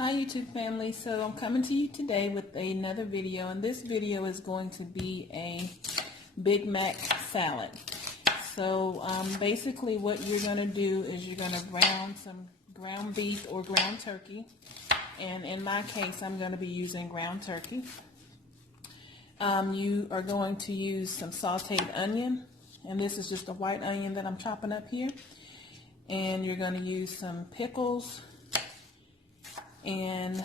Hi YouTube family, so I'm coming to you today with another video, and this video is going to be a Big Mac salad. So basically what you're going to do is you're going to brown some ground beef or ground turkey, and in my case I'm going to be using ground turkey. You are going to use some sauteed onion, and this is just a white onion that I'm chopping up here, and you're going to use some pickles, and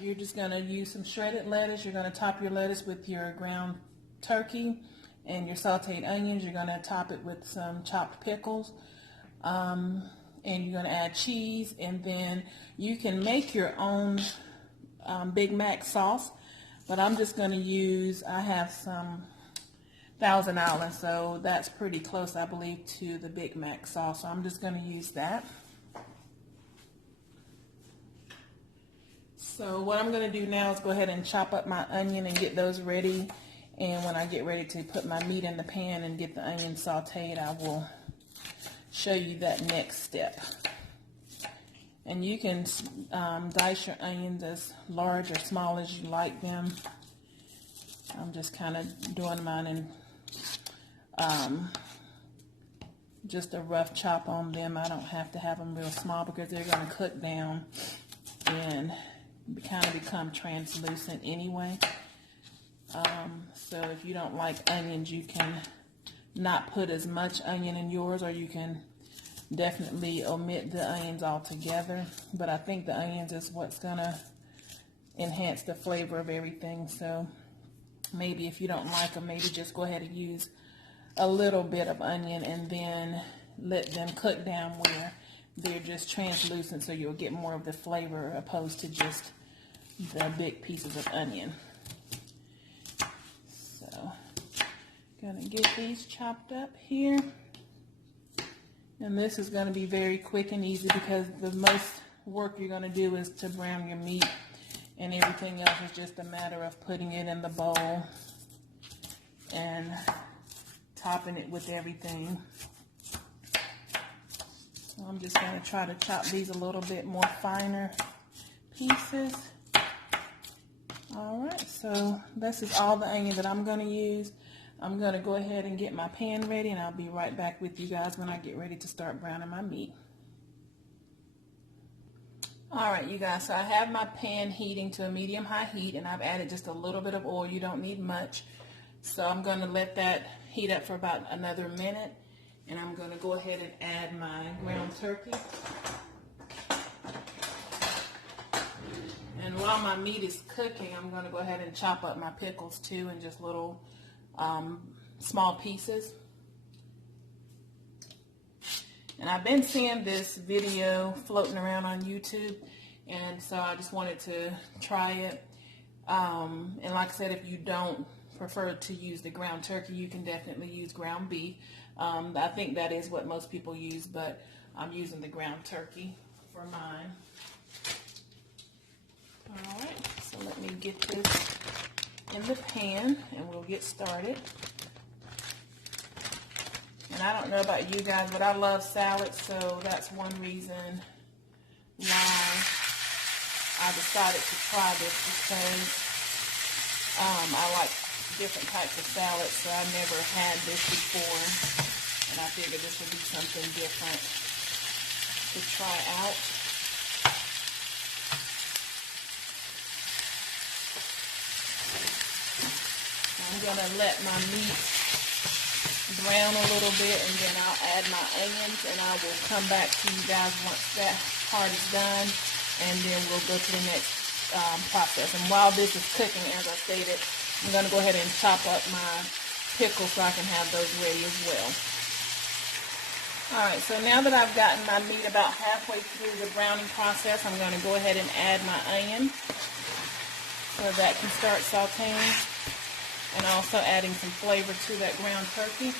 you're just going to use some shredded lettuce. You're going to top your lettuce with your ground turkey and your sauteed onions. You're going to top it with some chopped pickles, and you're going to add cheese, and then you can make your own Big Mac sauce, but I'm just going to use, I have some Thousand Island, so that's pretty close, I believe, to the Big Mac sauce, so I'm just going to use that. So what I'm going to do now is go ahead and chop up my onion and get those ready. And when I get ready to put my meat in the pan and get the onion sauteed, I will show you that next step. And you can dice your onions as large or small as you like them. I'm just kind of doing mine in just a rough chop on them. I don't have to have them real small because they're going to cook down and kind of become translucent anyway. So if you don't like onions, you can not put as much onion in yours, or you can definitely omit the onions altogether. But I think the onions is what's gonna enhance the flavor of everything. So maybe if you don't like them, maybe just go ahead and use a little bit of onion and then let them cook down where they're just translucent, so you'll get more of the flavor opposed to just the big pieces of onion. So, gonna get these chopped up here. And this is gonna be very quick and easy because the most work you're gonna do is to brown your meat, and everything else is just a matter of putting it in the bowl and topping it with everything. So I'm just going to try to chop these a little bit more finer pieces. Alright, so this is all the onion that I'm going to use. I'm going to go ahead and get my pan ready, and I'll be right back with you guys when I get ready to start browning my meat. Alright you guys, so I have my pan heating to a medium-high heat, and I've added just a little bit of oil. You don't need much. So I'm going to let that heat up for about another minute, and I'm going to go ahead and add my ground turkey. And while my meat is cooking, I'm going to go ahead and chop up my pickles too in just little small pieces. And I've been seeing this video floating around on YouTube, and so I just wanted to try it. And like I said, if you don't prefer to use the ground turkey, you can definitely use ground beef. I think that is what most people use, but I'm using the ground turkey for mine. Alright, so let me get this in the pan and we'll get started. And I don't know about you guys, but I love salads, so that's one reason why I decided to try this, because I like different types of salads, so I never had this before, and I figured this would be something different to try out. I'm going to let my meat brown a little bit, and then I'll add my onions, and I will come back to you guys once that part is done, and then we'll go to the next process. And while this is cooking, as I stated, I'm going to go ahead and chop up my pickles so I can have those ready as well. Alright, so now that I've gotten my meat about halfway through the browning process, I'm going to go ahead and add my onion so that can start sauteing, and also adding some flavor to that ground turkey.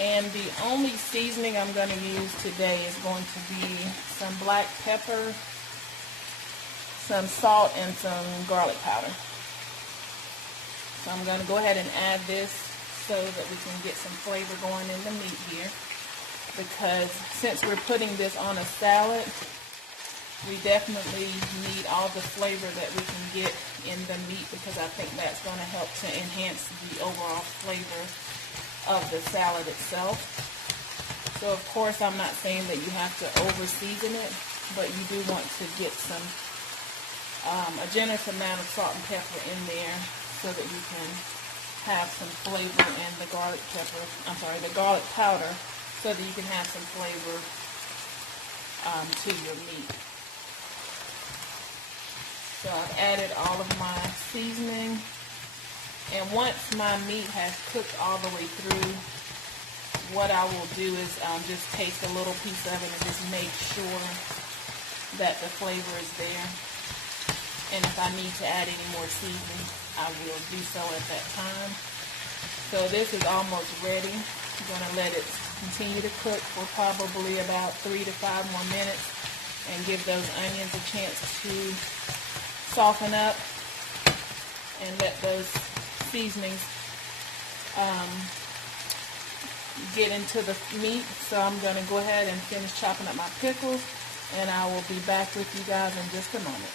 And the only seasoning I'm going to use today is going to be some black pepper, some salt, and some garlic powder. So I'm going to go ahead and add this so that we can get some flavor going in the meat here. Because since we're putting this on a salad, We definitely need all the flavor that we can get in the meat because I think that's going to help to enhance the overall flavor of the salad itself. So of course I'm not saying that you have to over season it, but you do want to get some a generous amount of salt and pepper in there so that you can have some flavor in the garlic pepper, the garlic powder, so that you can have some flavor to your meat. So I've added all of my seasoning, and once my meat has cooked all the way through, what I will do is just taste a little piece of it and just make sure that the flavor is there. And if I need to add any more seasoning, I will do so at that time. So this is almost ready. I'm going to let it continue to cook for probably about 3 to 5 more minutes and give those onions a chance to soften up and let those seasonings get into the meat. So I'm going to go ahead and finish chopping up my pickles, and I will be back with you guys in just a moment.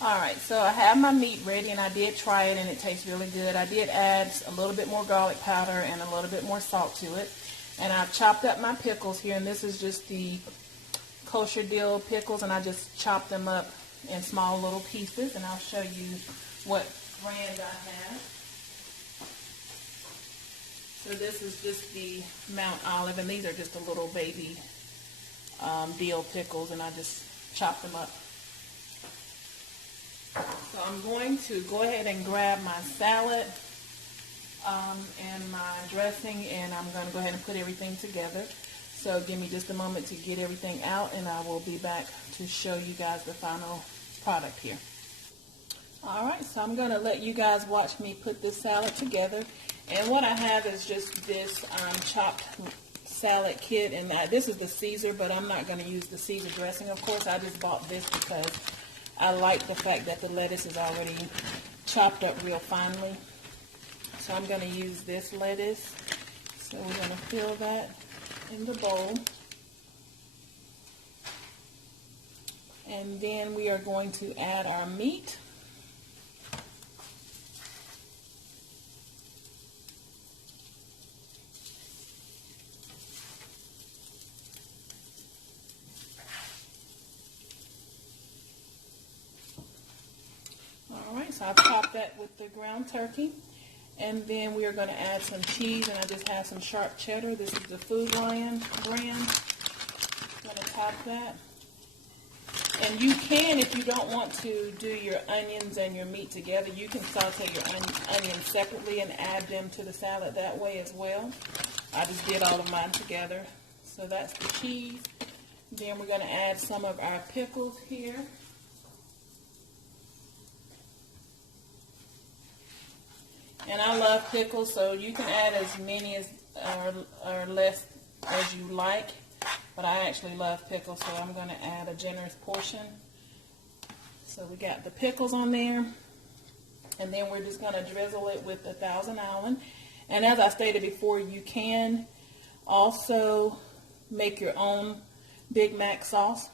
Alright, so I have my meat ready, and I did try it, and it tastes really good. I did add a little bit more garlic powder and a little bit more salt to it. And I've chopped up my pickles here, and this is just the kosher dill pickles, and I just chopped them up in small little pieces, and I'll show you what brand I have. So this is just the Mount Olive, and these are just the little baby dill pickles, and I just chopped them up. So I'm going to go ahead and grab my salad and my dressing, and I'm going to go ahead and put everything together. So give me just a moment to get everything out, and I will be back to show you guys the final product here. Alright, so I'm going to let you guys watch me put this salad together. And what I have is just this chopped salad kit, and this is the Caesar, but I'm not going to use the Caesar dressing, of course. I just bought this because I like the fact that the lettuce is already chopped up real finely. So I'm going to use this lettuce. So we're going to fill that in the bowl. And then we are going to add our meat. Alright, so I've topped that with the ground turkey. And then we are going to add some cheese, and I just have some sharp cheddar. This is the Food Lion brand. I'm going to top that. And you can, if you don't want to do your onions and your meat together, you can saute your onions separately and add them to the salad that way as well. I just did all of mine together. So that's the cheese. Then we're going to add some of our pickles here. And I love pickles, so you can add as many as or less as you like. But I actually love pickles, so I'm going to add a generous portion. So we got the pickles on there. And then we're just going to drizzle it with the Thousand Island. And as I stated before, you can also make your own Big Mac sauce.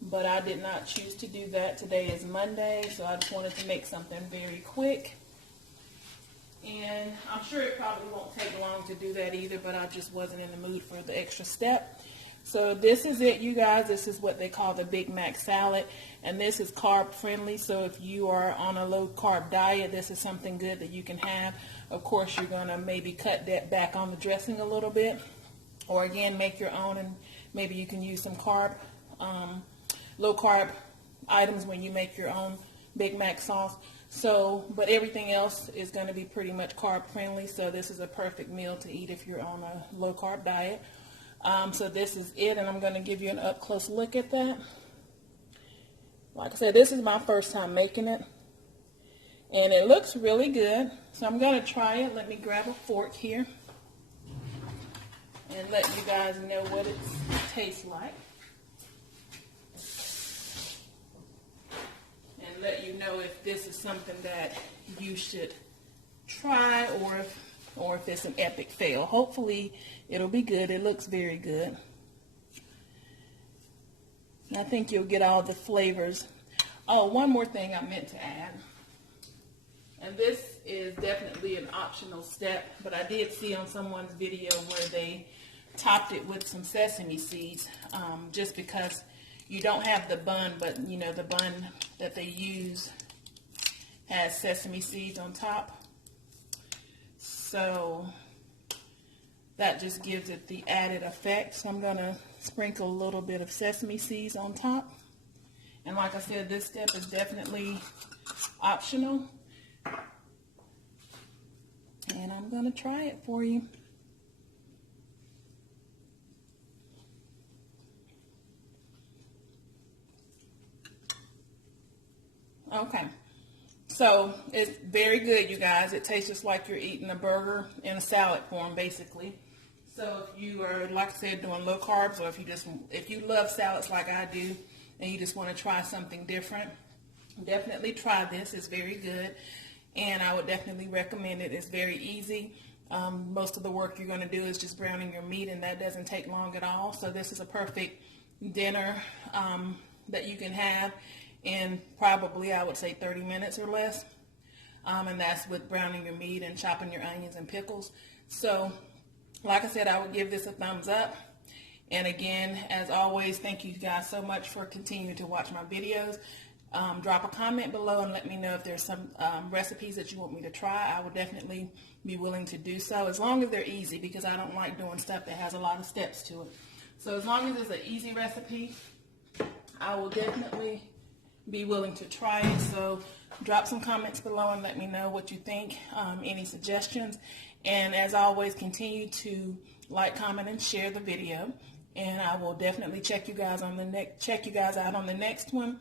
But I did not choose to do that. Today is Monday, so I just wanted to make something very quick. And I'm sure it probably won't take long to do that either, but I just wasn't in the mood for the extra step. So this is it, you guys. This is what they call the Big Mac salad, and this is carb friendly. So if you are on a low carb diet, this is something good that you can have. Of course, you're going to maybe cut that back on the dressing a little bit, or again, make your own, and maybe you can use some low carb items when you make your own Big Mac sauce. So, but everything else is going to be pretty much carb friendly. So this is a perfect meal to eat if you're on a low carb diet. So this is it, and I'm going to give you an up close look at that. Like I said, this is my first time making it, and it looks really good. So I'm going to try it. Let me grab a fork here and let you guys know what it tastes like. Let you know if this is something that you should try, or if it's an epic fail. Hopefully it'll be good. It looks very good. I think you'll get all the flavors. Oh, one more thing I meant to add. And this is definitely an optional step, but I did see on someone's video where they topped it with some sesame seeds, just because you don't have the bun, but you know the bun that they use has sesame seeds on top. So that just gives it the added effect. So I'm going to sprinkle a little bit of sesame seeds on top. And like I said, this step is definitely optional. And I'm going to try it for you. Okay. So it's very good, you guys. It tastes just like you're eating a burger in a salad form, basically. So if you are, like I said, doing low carbs, or if you love salads like I do, and you just want to try something different, definitely try this. It's very good, and I would definitely recommend it. It's very easy. Most of the work you're going to do is just browning your meat, and that doesn't take long at all. So this is a perfect dinner that you can have in probably, I would say, 30 minutes or less. And that's with browning your meat and chopping your onions and pickles. So like I said, I would give this a thumbs up. And again, as always, thank you guys so much for continuing to watch my videos. Drop a comment below and let me know if there's some recipes that you want me to try. I will definitely be willing to do so, as long as they're easy, because I don't like doing stuff that has a lot of steps to it. So as long as it's an easy recipe, I will definitely be willing to try it. So drop some comments below and let me know what you think, any suggestions. And as always, continue to like, comment, and share the video. And I will definitely check you guys out on the next one.